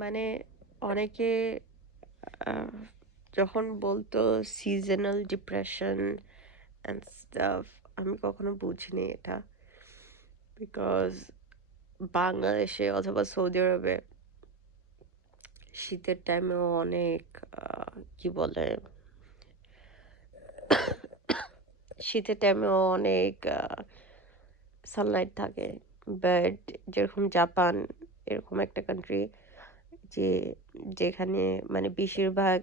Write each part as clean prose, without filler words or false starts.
মানে অনেকে আহ, যখন বলতো সিজনাল ডিপ্রেশন অ্যান্ড স্টাফ, আমি কখনো বুঝিনি এটা, বিকজ বাংলাদেশে অথবা সৌদি আরবে শীতের টাইমেও অনেক কি বলে, শীতের টাইমেও অনেক সানলাইট থাকে। বাট যেরকম জাপান, এরকম একটা কান্ট্রি যে যেখানে মানে বেশিরভাগ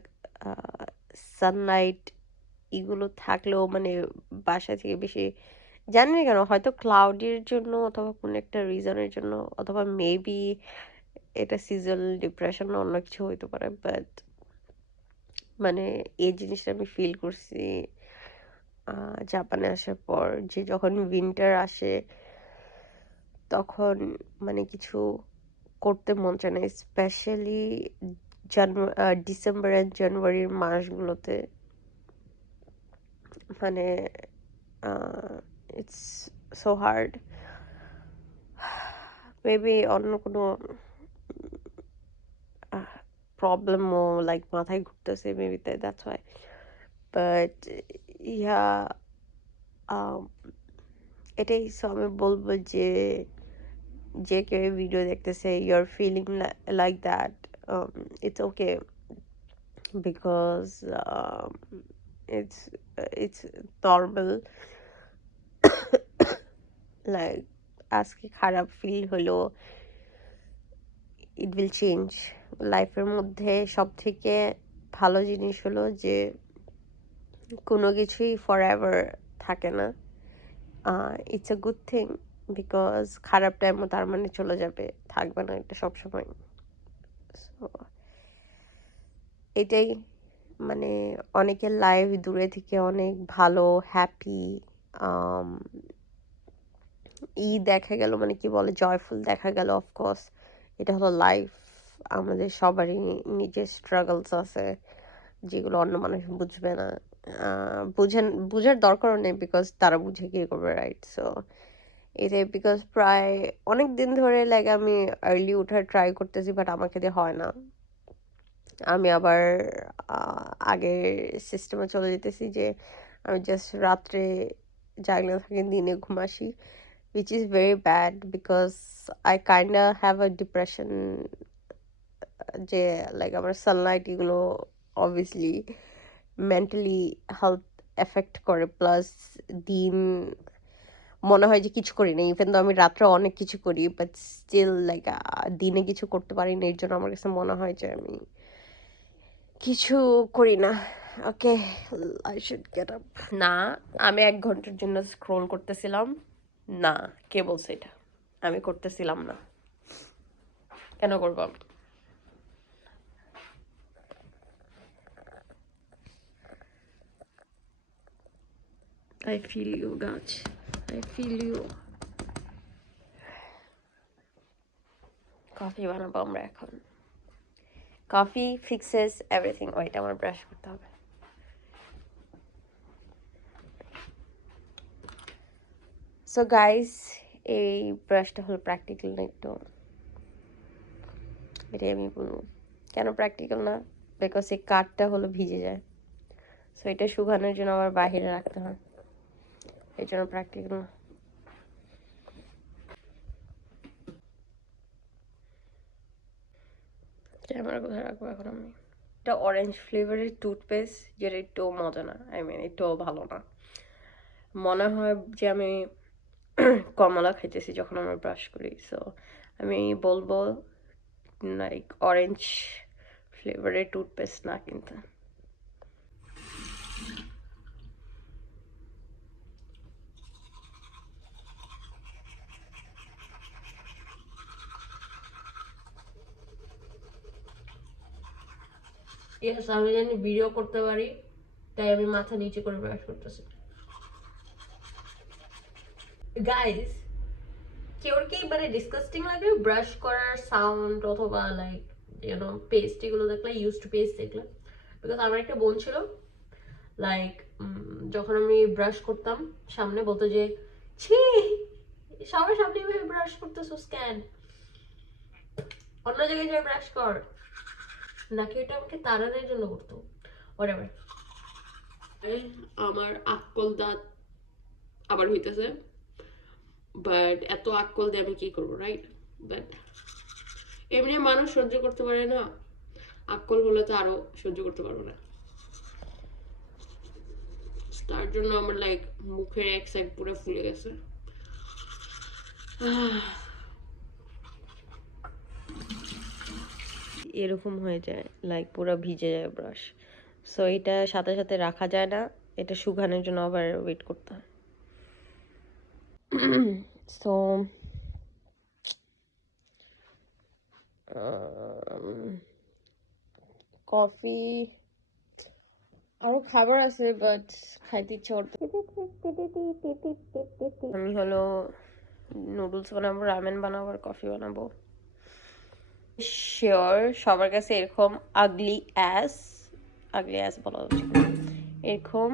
সানলাইট এগুলো থাকলেও মানে বাসা থেকে বেশি, জানি না কেন, হয়তো ক্লাউডের জন্য অথবা কোনো একটা রিজনের জন্য, অথবা মেবি এটা সিজনাল ডিপ্রেশন অন্য কিছু হইতে পারে, বাট মানে এই জিনিসটা আমি ফিল করছি জাপানে আসার পর, যে যখন উইন্টার আসে তখন মানে কিছু করতে মন চায় না, স্পেশালি ডিসেম্বর অ্যান্ড জানুয়ারির মাসগুলোতে। মানে ইটস সো হার্ড। মেবি অন্য কোনো প্রবলেমও লাইক মাথায় ঘুরতেছে মেবি, তাই দ্যাটস ওয়াই। বাট ইয়া, এটাই। সো আমি বলবো যে যে কেউ ভিডিও দেখতেছে, you are feeling like that, it's okay, because it's it's normal. Like আজকে খারাপ ফিল হলো, ইট উইল চেঞ্জ। লাইফের মধ্যে সব থেকে ভালো জিনিস হলো যে কোনো কিছুই ফর এভার থাকে না। It's a good thing, because খারাপ টাইমও তার মানে চলে যাবে, থাকবে না এটা সবসময়। সো এটাই, মানে অনেকের লাইফ দূরে থেকে অনেক ভালো, হ্যাপি, দেখা গেল, মানে কি বলে, জয়ফুল দেখা গেল। অফকোর্স এটা হলো লাইফ, আমাদের সবারই নিজের স্ট্রাগলস আছে যেগুলো অন্য মানুষ বুঝবে না। বুঝার দরকারও নেই, বিকজ তারা বুঝে কি করবে, রাইট? সো এটাই, বিকজ প্রায় অনেক দিন ধরে লাইক আমি আর্লি উঠার ট্রাই করতেছি, বাট আমাকে দিয়ে হয় না। আমি আবার আগের সিস্টেমে চলে যেতেছি যে আমি জাস্ট রাত্রে জাগলে থাকি, দিনে ঘুমাসি, which is very bad because I kinda have a depression, যে লাইক আমার সানলাইট এগুলো অবভিয়াসলি মেন্টালি হেলথ এফেক্ট করে, প্লাস দিন মনে হয় যে কিছু করি না, ইভেন তো আমি রাত্রে অনেক কিছু করি, বাট স্টিল লাইক দিনে কিছু করতে পারি না, এর জন্য আমার কাছে মনে হয় যে আমি কিছু করি না। ওকে, আই শুড গেট আপ। না, আমি 1 ঘন্টার জন্য স্ক্রোল করতেছিলাম না। কে বলছে এটা? আমি করতেছিলাম না, কেন করবো? আই ফিল ইউ গাছ, আই ফিল ইউ। কফি বানাবো আমরা এখন। Coffee fixes everything. ওইটা আমার ব্রাশ করতে হবে। সো গাইস, এই ব্রাশটা হলো প্র্যাকটিক্যাল না একটু, এটাই আমি বলবো। কেন প্র্যাকটিক্যাল না? বিকজ এই কাঠটা হলো ভিজে যায়, সো এটা শুকানোর জন্য আবার বাইরে রাখতে হয়, এই জন্য প্র্যাকটিক্যাল না। ক্যামেরা কোথায় রাখবো এখন আমি? এটা অরেঞ্জ ফ্লেভারের টুথপেস্ট, যেটা একটু মজা না, আই মিন একটু ভালো না। মনে হয় যে আমি কমলা খাইতেছি যখন আমরা ব্রাশ করি। সো আমি বলবো লাইক অরেঞ্জ ফ্লেভারের টুথপেস্ট না কিনতে। ইয়েস, আমি জানি ভিডিও করতে পারি, তাই আমি মাথা নিচে করে ব্রাশ করতেছি। গাইস, কেউ কি মানে ডিসকাস্টিং লাগে ব্রাশ করার সাউন্ড অথবা লাইক পেস্ট এগুলো দেখলে, ইউজ টু পেস্ট দেখলে? বিকজ আমার একটা বোন ছিল, লাইক যখন আমি ব্রাশ করতাম সামনে বলতো যে ছি, সবার সামনে এভাবে ব্রাশ করতেছো স্ক্যান। অন্য জায়গায় যা ব্রাশ কর, নাকি এটা আমাকে তাড়ানোর জন্য করতো, whatever। আমার আক্কল দাঁত আবার হইতেছে, বাট এত আক্কল দিয়ে আমি কি করবো, রাইট? বাট এমনি মানুষ সহ্য করতে পারে না, আক্কল হলে তো আরো সহ্য করতে পারবো না। তার জন্য আমার লাইক মুখের এক সাইড পুরো ফুলে গেছে। এরকম হয়ে যায়, লাইক পুরো ভিজে যায় ব্রাশ। সো এটা সাথে সাথে রাখা যায় না, এটা শুকানোর জন্য আবার ওয়েট করতে হয়। সো কফি আরো খাবার আছে, বাট খাইতে ইচ্ছা করতে। আমি হলো নুডলস বানাবো, রামেন বানাবো, আর কফি বানাবো। শিওর সবার কাছে এরকম আগলি অ্যাস বলা উচিত, এরকম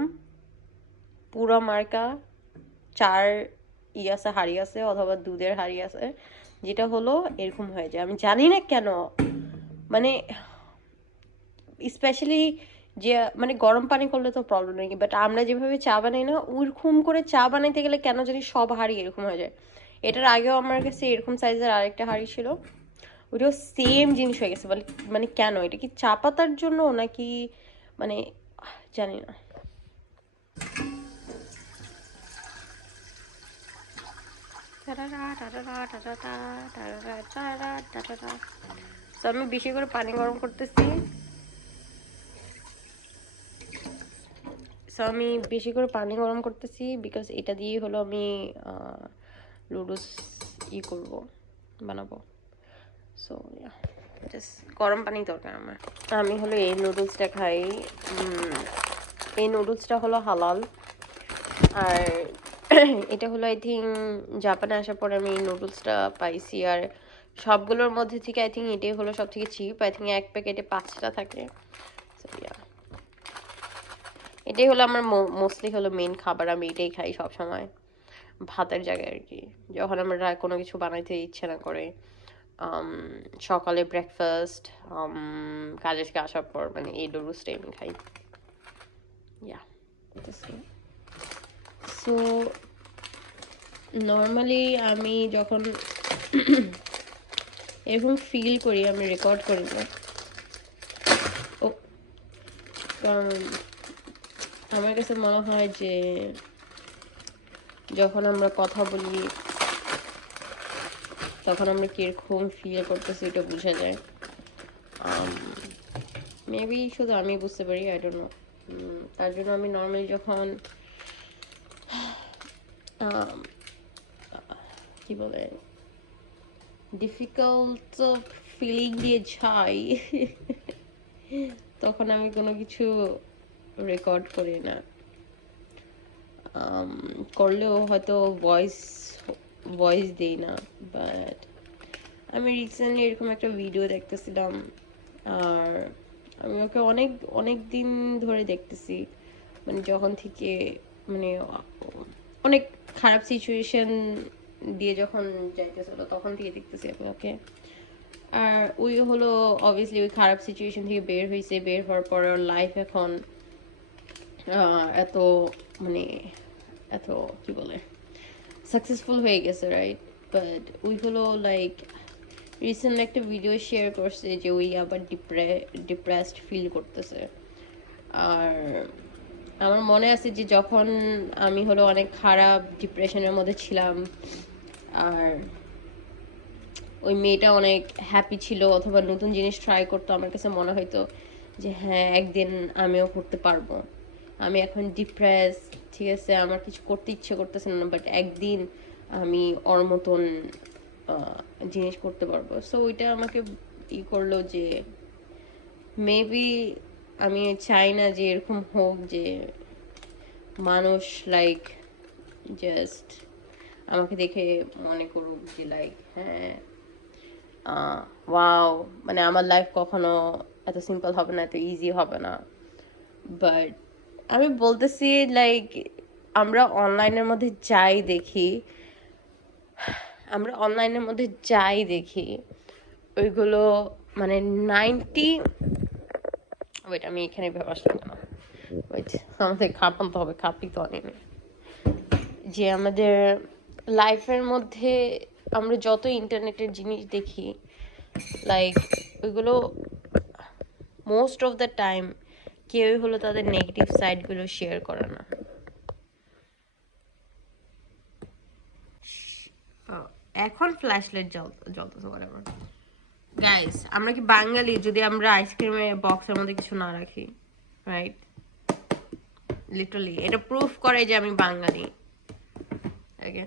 পুরা মার্কা চার আছে, হাড়ি আছে, অথবা দুধের হাড়ি আছে, যেটা হলো এরকম হয়ে যায়। আমি জানি না কেন, মানে স্পেশালি যে মানে গরম পানি করলে তো প্রবলেম নেই, বাট আমরা যেভাবে চা বানাই না, ওরকম করে চা বানাইতে গেলে কেন জানি সব হাঁড়ি এরকম হয়ে যায়। এটার আগেও আমার কাছে এরকম সাইজের আরেকটা হাঁড়ি ছিল, ওইটাও সেম জিনিস হয়ে গেছে। মানে কেন, এটা কি চা পাতার জন্য নাকি, মানে জানি না। আমি বেশি করে পানি গরম করতেছি, বিকজ এটা দিয়ে হলো আমি লুডুস করবো, বানাবো। সো জাস্ট গরম পানি দরকার আমার। আমি হলো এই নুডলসটা খাই, এই নুডলসটা হলো হালাল। আর এটা হলো আই থিঙ্ক জাপানে আসার পরে আমি এই নুডলসটা পাইছি, আর সবগুলোর মধ্যে থেকে আই থিঙ্ক এটাই হলো সব থেকে চিপ। আই থিঙ্ক এক প্যাকেটে 5টা থাকে। এটাই হলো আমার মোস্টলি হলো মেন খাবার, আমি এটাই খাই সব সময় ভাতের জায়গায় আর কি, যখন আমরা কোনো কিছু বানাইতে ইচ্ছে না করে। সকালে ব্রেকফাস্ট, কাজে থেকে আসার পর, মানে এই নুডলসটাই আমি খাই। সো নর্মালি আমি যখন এরকম ফিল করি, আমি রেকর্ড করি না, কারণ আমার কাছে মনে হয় যে যখন আমরা কথা বলি তখন আমরা কিরকম ফিল করতেছি এটা বোঝা যায়। মেবি শুধু আমি বুঝতে পারি, আই ডোন্ট নো। তার জন্য আমি নর্মালি যখন কি বলে ডিফিকাল্ট ফিলিং দিয়ে যাই, তখন আমি কোনো কিছু রেকর্ড করি না, করলেও হয়তো ভয়েস দিই না। বাট আমি রিসেন্টলি এরকম একটা ভিডিও দেখতেছিলাম, আর আমি ওকে অনেক অনেক দিন ধরে দেখতেছি, মানে যখন থেকে মানে অনেক খারাপ সিচুয়েশন দিয়ে যখন যাইতেছিল তখন থেকে দেখতেছি আমি ওকে। আর ওই হলো অবভিয়াসলি ওই খারাপ সিচুয়েশন থেকে বের হয়েছে, বের হওয়ার পর ওর লাইফ এখন এত মানে এত কি বলে সাকসেসফুল হয়ে গেছে, রাইট? বাট ওই হলো লাইক রিসেন্টলি একটা ভিডিও শেয়ার করছে যে ওই আবার ডিপ্রেসড ফিল করতেছে। আর আমার মনে আছে যে যখন আমি হলো অনেক খারাপ ডিপ্রেশনের মধ্যে ছিলাম, আর ওই মেয়েটা অনেক হ্যাপি ছিল অথবা নতুন জিনিস ট্রাই করতো, আমার কাছে মনে হইতো যে হ্যাঁ একদিন আমিও করতে পারবো। আমি এখন ডিপ্রেস, ঠিক আছে, আমার কিছু করতে ইচ্ছে করতেছে না, বাট একদিন আমি ওর মতন জিনিস করতে পারবো। সো ওইটা আমাকে করলো যে মেবি আমি চাই না যে এরকম হোক যে মানুষ লাইক জাস্ট আমাকে দেখে মনে করুক যে লাইক হ্যাঁ ওয়াও, মানে আমার লাইফ কখনো এত সিম্পল হবে না, এত ইজি হবে না। বাট আমি বলতেছি লাইক আমরা অনলাইনের মধ্যে যাই দেখি ওইগুলো মানে 90 ওয়েট আমি এখানে ভেবে আসলাম কেন ওয়েট আমাদের খাপ আনতে হবে খাপই তো আনি যে আমাদের লাইফের মধ্যে আমরা যত ইন্টারনেটের জিনিস দেখি লাইক ওইগুলো মোস্ট অফ দ্য টাইম কেউই হলো তাদের নেগেটিভ সাইডগুলো শেয়ার করে না এখন ফ্ল্যাশ লাইট জ্বলতেছে whatever গাইস আমরা কি বাঙালি যদি আমরা আইসক্রিমের বক্সের মধ্যে কিছু না রাখি রাইট লিটারালি এটা প্রুফ করে যে আমি বাঙালি ওকে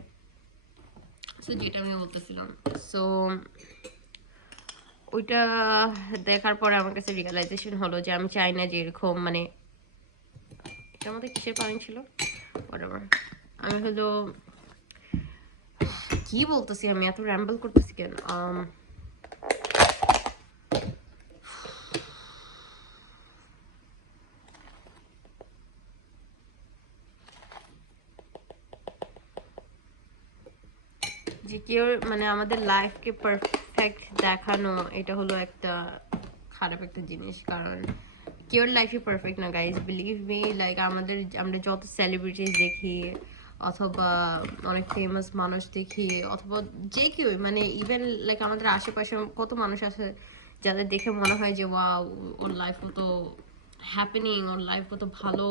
সো যেটা আমি বলতেছিলাম সো ওইটা দেখার পরে আমার কাছে রিয়েলাইজেশন হলো যে আমি চাই না যে এরকম মানে এটার মধ্যে কিসের পানি ছিল whatever আমি হলো কি বলতেছি আমি এত র্যাম্বল করতেছি কেন যে কেউ মানে আমাদের লাইফকে পারফেক্ট দেখানো এটা হলো একটা খারাপ একটা জিনিস কারণ কেউর লাইফই পারফেক্ট না গাইজ বিলিভ মি লাইক আমরা যত সেলিব্রিটিস দেখি অথবা অনেক ফেমাস মানুষ দেখি অথবা যে কেউ মানে ইভেন লাইক আমাদের আশেপাশে কত মানুষ আছে যাদের দেখে মনে হয় যে ওয়াও ওর লাইফ কত হ্যাপেনিং ওর লাইফ কত ভালো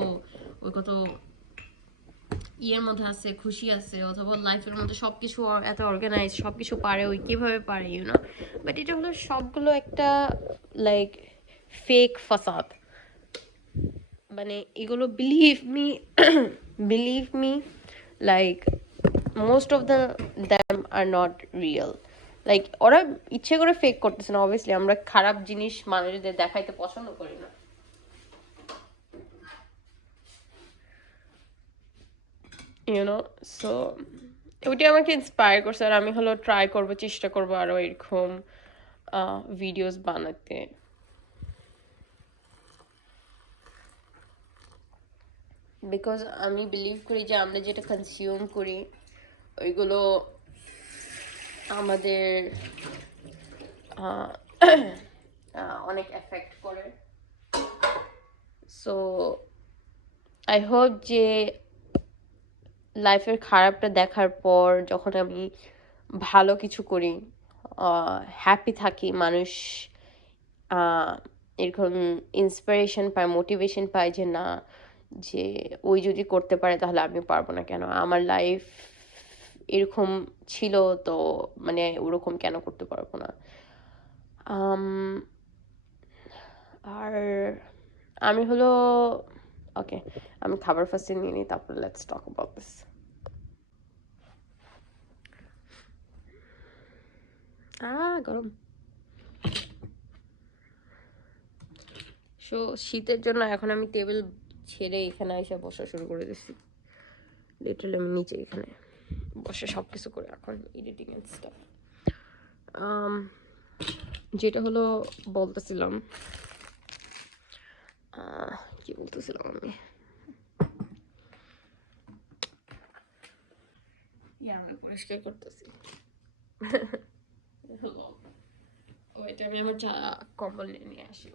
ওই কত ইয়ের মধ্যে আছে খুশি আছে অথবা লাইফের মধ্যে সবকিছু এত অর্গানাইজ সবকিছু পারে ওই কিভাবে পারে ইউনো বাট এটা হলো সবগুলো একটা লাইক ফেক ফাসাদ মানে এগুলো believe me like most of them are not real like ওরা ইচ্ছে করে ফেক করতেছে না অবভিয়াসলি আমরা খারাপ জিনিস মানুষদের দেখাইতে পছন্দ করি না ইউনো সো ওইটা আমাকে ইন্সপায়ার করছে আর আমি হলো ট্রাই করবো চেষ্টা করবো আরও এরকম ভিডিওস বানাতে বিকজ আমি বিলিভ করি যে আমরা যেটা কনজিউম করি ওইগুলো আমাদের অনেক এফেক্ট করে সো আই হোপ যে লাইফের খারাপটা দেখার পর যখন আমি ভালো কিছু করি হ্যাপি থাকি মানুষ এরকম ইন্সপিরেশন পায় মোটিভেশন পায় যে না যে ওই যদি করতে পারে তাহলে আমি পারবো না কেন আমার লাইফ এরকম ছিল তো মানে ওরকম কেন করতে পারবো না আর আমি হলো ওকে আমি খাবার ফার্স্টে নিয়ে নিই তারপর লেটস টক অ্যাবাউট দিস গরম সো শীতের জন্য এখন আমি টেবিল ছেড়ে এখানে এসে বসা শুরু করে দিচ্ছি লিটারালি আমি নিচে এখানে বসে সব কিছু করে এখন এডিটিং এন্ড স্টাফ যেটা হলো বলতেছিলাম কি বলতেছিলাম আমি পরিষ্কার করতেছি ওইটা আমি আমার কম্বল নিয়ে আসি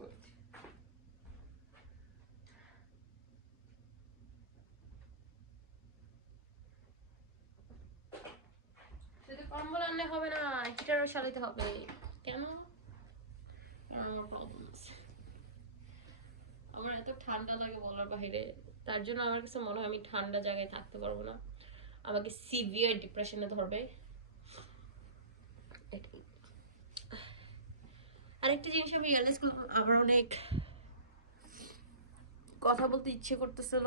কম্বল আনলে হবে না হিটারও চালাতে হবে কেন আমার এত ঠান্ডা লাগে বলার বাইরে তার জন্য আমার কাছে মনে হয় আমি ঠান্ডা জায়গায় থাকতে পারবো না আমাকে সিভিয়ার ডিপ্রেশনে ধরবে আরেকটা জিনিস আমি রিয়েলাইজ করলাম আমার অনেক কথা বলতে ইচ্ছে করতেছিল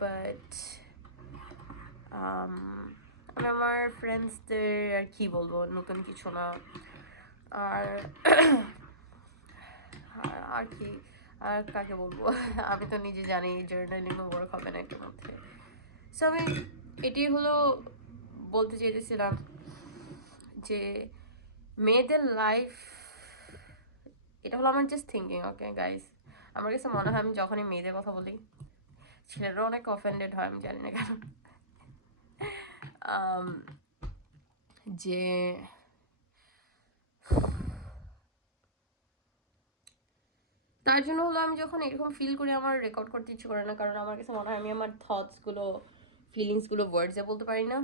বাট আমি আমার ফ্রেন্ডসদের আর কি বলবো নতুন কিছু না আর আর কি আর কাকে বলবো আমি তো নিজে জানি জার্নালিংও ওয়ার্ক হবে না এটার মধ্যে সো আমি এটি হলো বলতে চেয়েছিলাম যে মেয়েদের লাইফ এটা হলো আমার জাস্ট থিঙ্কিং ওকে গাইস আমার কাছে মনে হয় আমি যখনই মেয়েদের কথা বলি ছেলেরাও অনেক অফেন্ডেড হয় আমি জানি না কেন যে তার জন্য হলো আমি যখন এরকম ফিল করি আমার রেকর্ড করতে ইচ্ছে করে না, কারণ আমার কাছে মনে হয় আমি আমার থটসগুলো ফিলিংসগুলো ওয়ার্ডসে বলতে পারি না।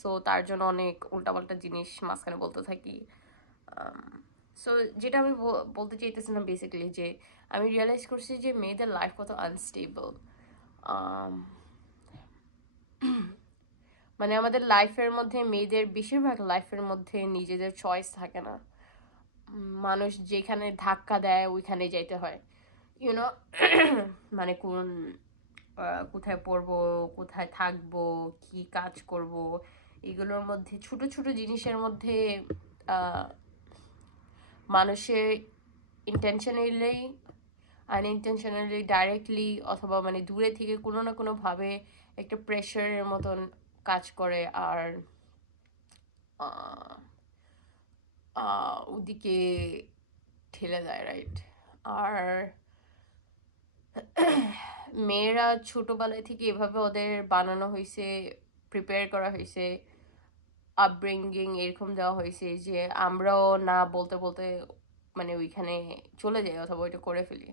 সো তার জন্য অনেক উল্টাপাল্টা জিনিস মাঝখানে বলতে থাকি। সো যেটা আমি বলতে চাইতেছিলাম বেসিক্যালি যে আমি রিয়েলাইজ করছি যে মেয়েদের লাইফ কত আনস্টেবল। মানে আমাদের লাইফের মধ্যে, মেয়েদের বেশিরভাগ লাইফের মধ্যে নিজেদের চয়েস থাকে না। মানুষ যেখানে ধাক্কা দেয় ওইখানে যাইতে হয়, ইউনো। মানে কোথায় পড়বো, কোথায় থাকবো, কি কাজ করব, এগুলোর মধ্যে ছোট ছোট জিনিসের মধ্যে মানুষের ইন্টেনশনালি, আনইনটেনশনালি, ডাইরেক্টলি অথবা মানে দূরে থেকে কোনো না কোনোভাবে একটা প্রেশারের মতন কাজ করে, আর ওদিকে ঠেলে দেয়, রাইট? আর মেয়েরা ছোটবেলায় থেকে এভাবে ওদের বানানো হয়েছে, প্রিপেয়ার করা হয়েছে, আপব্রিঙ্গিং এরকম দেওয়া হয়েছে যে আমরাও না বলতে বলতে মানে ওইখানে চলে যাই অথবা ওইটা করে ফেলি।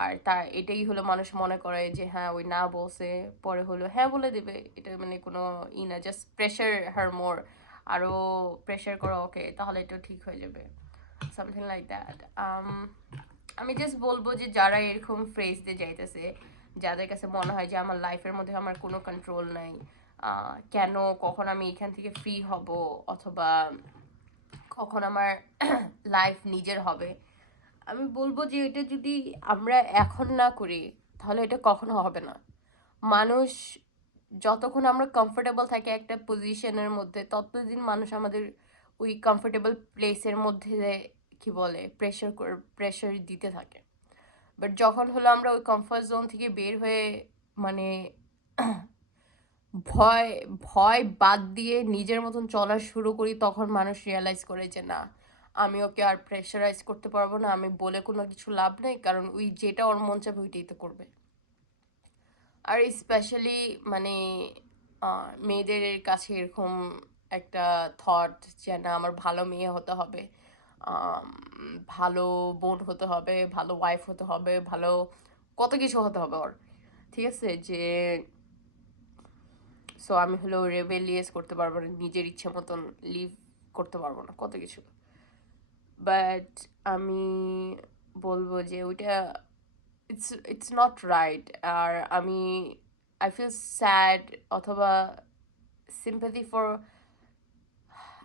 আর এটাই হলো মানুষ মনে করে যে হ্যাঁ ওই না বলছে, পরে হলো হ্যাঁ বলে দেবে, এটা মানে কোনো না, জাস্ট প্রেশার হার মোর, আরও প্রেশার করো ওকে, তাহলে এটা ঠিক হয়ে যাবে, সামথিং লাইক দ্যাট। আমি জাস্ট বলবো যে যারা এরকম ফ্রেজ দিয়ে যাইতেছে, যাদের কাছে মনে হয় যে আমার লাইফের মধ্যে আমার কোনো কন্ট্রোল নাই, কেন কখন আমি এখান থেকে ফ্রি হব অথবা কখন আমার লাইফ নিজের হবে, আমি বলবো যে এটা যদি আমরা এখন না করি তাহলে এটা কখনো হবে না। মানুষ যতক্ষণ আমরা কমফোর্টেবল থাকি একটা পজিশনের মধ্যে, ততদিন মানুষ আমাদের ওই কমফোর্টেবল প্লেসের মধ্যে কি বলে প্রেশার দিতে থাকে। বাট যখন হলো আমরা ওই কমফর্ট জোন থেকে বের হয়ে মানে ভয় ভয় বাদ দিয়ে নিজের মতন চলা শুরু করি, তখন মানুষ রিয়েলাইজ করে যে না, আমি ওকে আর প্রেশারাইজ করতে পারবো না, আমি বলে কোনো কিছু লাভ নেই, কারণ ওই যেটা ওর মন চাবে ওইটাই তো করবে। আর স্পেশালি মানে মেয়েদের কাছে এরকম একটা থট যে না আমার ভালো মেয়ে হতে হবে, ভালো বোন হতে হবে, ভালো ওয়াইফ হতে হবে, ভালো কত কিছু হতে হবে ওর, ঠিক আছে? যে সো আমি হলো রেবেলিয়াস করতে পারবো না, নিজের ইচ্ছে মতন লিভ করতে পারবো না, কত কিছু। বাট আমি বলবো যে ওইটা ইটস নট রাইট। আর আমি আই ফিল স্যাড অথবা সিম্পাথি ফর,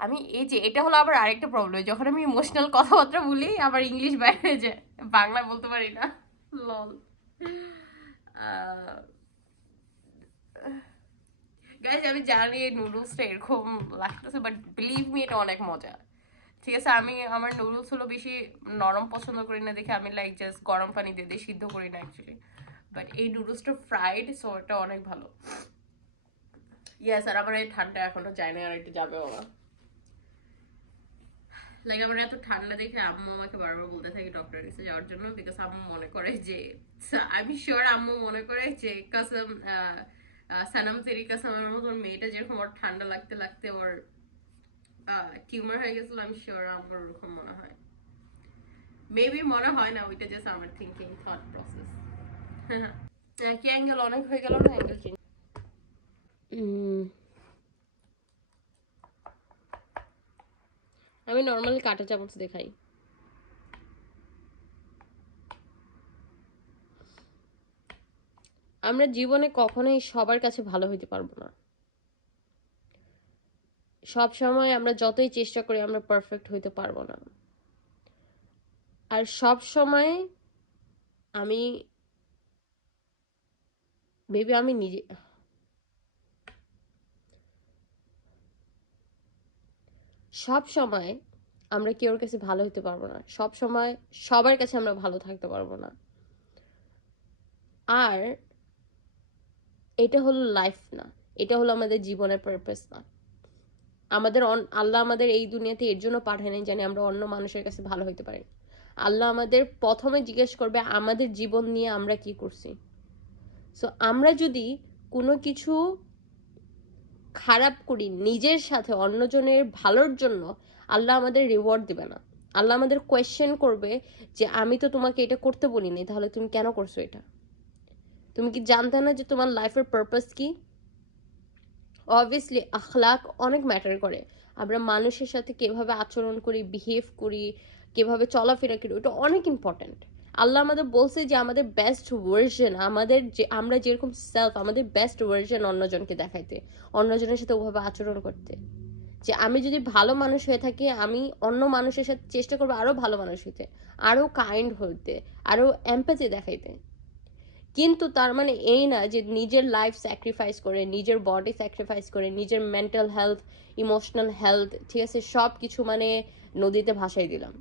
আমি এই যে এটা হলো আবার আরেকটা প্রবলেম, যখন আমি ইমোশনাল কথাবার্তা বলি আবার ইংলিশ বাইরে হয়ে যায়, বাংলা বলতে পারি না, লল। গাইজ আমি জানি এই নুডলসটা এরকম লাগতেছে, বাট বিলিভ মি এটা অনেক মজা, ঠিক আছে? আমি আমার নুডলস হলো বেশি নরম পছন্দ করি না দেখে আমি লাইক জাস্ট গরম পানি দিয়ে দিয়ে সিদ্ধ করি না অ্যাকচুয়ালি, বাট এই নুডলসটা ফ্রাইড, সো এটা অনেক ভালো। ইয়াস, আর আমার এই ঠান্ডা এখনো যায় না, আর একটু যাবে ওরা। লাইক আমার এত ঠান্ডা দেখে আম্মু আমাকে বারবার বলতে থাকে ডক্টরের কাছে যাওয়ার জন্য, বিকজ আম্মু মনে করে যে, আমি শিওর আম্মু মনে করে যে কাসম সানাম তেরি কাসমের মতন মেয়েটা যেরকম ওর ঠান্ডা লাগতে লাগতে ওর টিউমার হয়ে গেছিল, আমি শিওর আমার ওরকম মনে হয়। মেবি মনে হয় না, ওইটা জাস্ট আমার থিঙ্কিং থট প্রসেস। কি অ্যাঙ্গেল অনেক হয়ে গেল না, অ্যাঙ্গেল চেঞ্জ। আমি নর্মালি কাঁটা চামচ দেখাই। আমরা জীবনে কখনোই সবার কাছে ভালো হইতে পারবো না। সব সময় আমরা যতই চেষ্টা করি আমরা পারফেক্ট হইতে পারবো না। আর সব সময় আমি মেবি আমি নিজে সব সময় আমরা কেউর কাছে ভালো হতে পারবো না, সব সময় সবার কাছে আমরা ভালো থাকতে পারবো না। আর এটা হলো লাইফ না, এটা হলো আমাদের জীবনের পারপাস না। আমাদের আল্লাহ আমাদের এই দুনিয়াতে এর জন্য পাঠায় নাই জানি আমরা অন্য মানুষের কাছে ভালো হইতে পারি। আল্লাহ আমাদের প্রথমে জিজ্ঞেস করবে আমাদের জীবন নিয়ে আমরা কি করছি। সো আমরা যদি কোনো কিছু খারাপ করি নিজের সাথে অন্যজনের ভালোর জন্য, আল্লাহ আমাদের রিওয়ার্ড দিবে না, আল্লাহ আমাদের কোয়েশ্চেন করবে যে আমি তো তোমাকে এটা করতে বলিনি, তাহলে তুমি কেন করছো এটা? তুমি কি জানতে না যে তোমার লাইফের পারপাস কি? অবভিয়াসলি আখলাক অনেক ম্যাটার করে। আমরা মানুষের সাথে কিভাবে আচরণ করি, বিহেভ করি, কিভাবে চলাফেরা করি, ওটা অনেক ইম্পর্ট্যান্ট। আল্লাহ আমাদের বলছে যে আমাদের বেস্ট ভার্সন, আমাদের যে আমরা যেরকম সেলফ, আমাদের বেস্ট ভার্সন অন্যজনকে দেখাইতে, অন্যজনের সাথে ওভাবে আচরণ করতে। যে আমি যদি ভালো মানুষ হয়ে থাকি, আমি অন্য মানুষের সাথে চেষ্টা করবো আরো ভালো মানুষ হইতে, আরো কাইন্ড হইতে, আরো এমপ্যাথি দেখাইতে। কিন্তু তার মানে এই না যে নিজের লাইফ স্যাক্রিফাইস করে, নিজের বডি স্যাক্রিফাইস করে, নিজের মেন্টাল হেলথ, ইমোশনাল হেলথ, ঠিক আছে, সব কিছু মানে নদীতে ভাসাই দিলাম।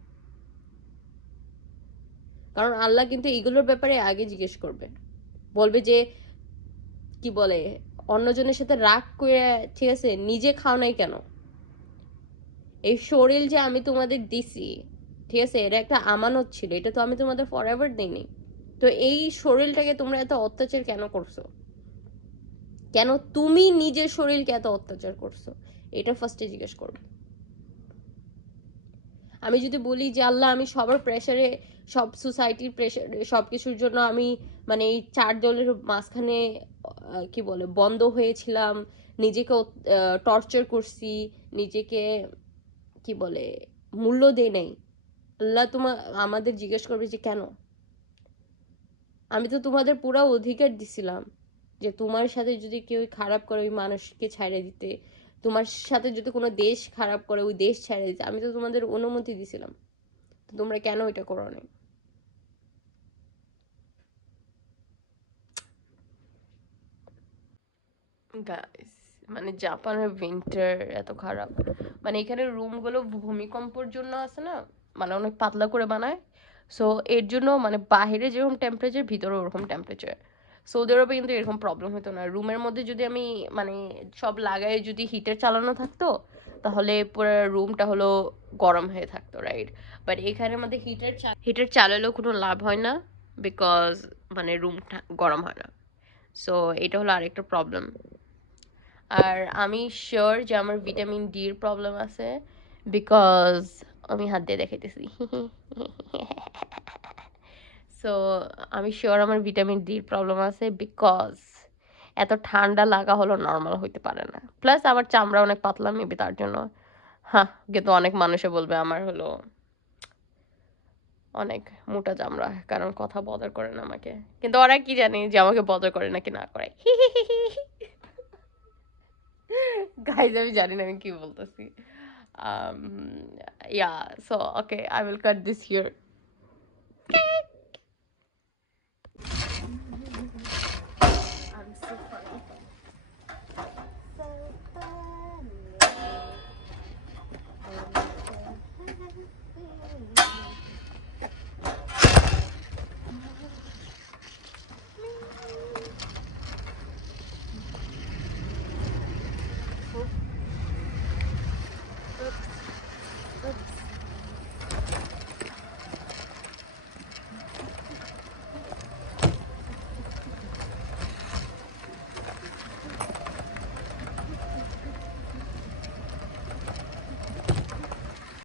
কারণ আল্লাহ কিন্তু এগুলোর ব্যাপারে আগে জিজ্ঞেস করবে, বলবে যে কি বলে, অন্যজনের সাথে রাগ করে, ঠিক আছে, নিজে খাও নাই কেন? এই শরীর যে আমি তোমাদের দিছি, ঠিক আছে, এটা একটা আমানত ছিল, এটা তো আমি তোমাদের ফরএভার দিইনি। তো এই শরীরটাকে তোমরা এত অত্যাচার কেন করছো? কেন তুমি নিজের শরীরকে এত অত্যাচার করছো? এটা ফার্স্টে জিজ্ঞেস করবে। আমি যদি বলি যে আল্লাহ আমি সবার প্রেসারে, সব সোসাইটির প্রেসারে, সব কিছুর জন্য আমি মানে এই চার দলের মাঝখানে কি বলে বন্ধ হয়েছিলাম, নিজেকে টর্চার করছি, নিজেকে কি বলে মূল্য দেই নাই, আল্লাহ তোমার আমাদের জিজ্ঞেস করবে যে কেন? আমি তো তোমাদের পুরো অধিকার দিছিলাম যে তোমার সাথে যদি কেউ খারাপ করে ওই মানুষকে ছাড়ে দিতে, তোমার সাথে যদি কোনো দেশ খারাপ করে ওই দেশ ছেড়ে দিতে, আমি তো তোমাদের অনুমতি দিছিলাম, তো তোমরা কেন এটা করো না? গাইস, মানে জাপানের উইন্টার এত খারাপ, মানে এখানে রুমগুলো ভূমিকম্পর জন্য আছে না, মানে অনেক পাতলা করে বানায়। সো এর জন্য মানে বাইরে যেরকম টেম্পারেচার, ভিতরে ওরকম টেম্পারেচার। সৌদি আরবে কিন্তু এরকম প্রবলেম হতো না। রুমের মধ্যে যদি আমি মানে সব লাগাই যদি হিটার চালানো থাকতো, তাহলে পুরো রুমটা হলো গরম হয়ে থাকতো, রাইট? বাট এখানের মধ্যে হিটার চালালেও কোনো লাভ হয় না, বিকজ মানে রুম গরম হয় না। সো এটা হলো আরেকটা প্রবলেম। আর আমি শিওর যে আমার ভিটামিন ডির প্রবলেম আছে, বিকজ আমি হাত দিয়ে দেখাইতেছি। সো আমি শিওর আমার ভিটামিন ডির প্রবলেম আছে, বিকজ এত ঠান্ডা লাগা হলো নর্মাল হইতে পারে না। প্লাস আমার চামড়া অনেক পাতলা, মেবি তার জন্য। হ্যাঁ, কিন্তু অনেক মানুষে বলবে আমার হলো অনেক মোটা চামড়া, কারণ কথা বদর করে না আমাকে। কিন্তু ওরা কি জানে যে আমাকে বদর করে নাকি না করে। গাইজ আমি জানি না আমি কি বলতেছি। um yeah, so okay, I will cut this here.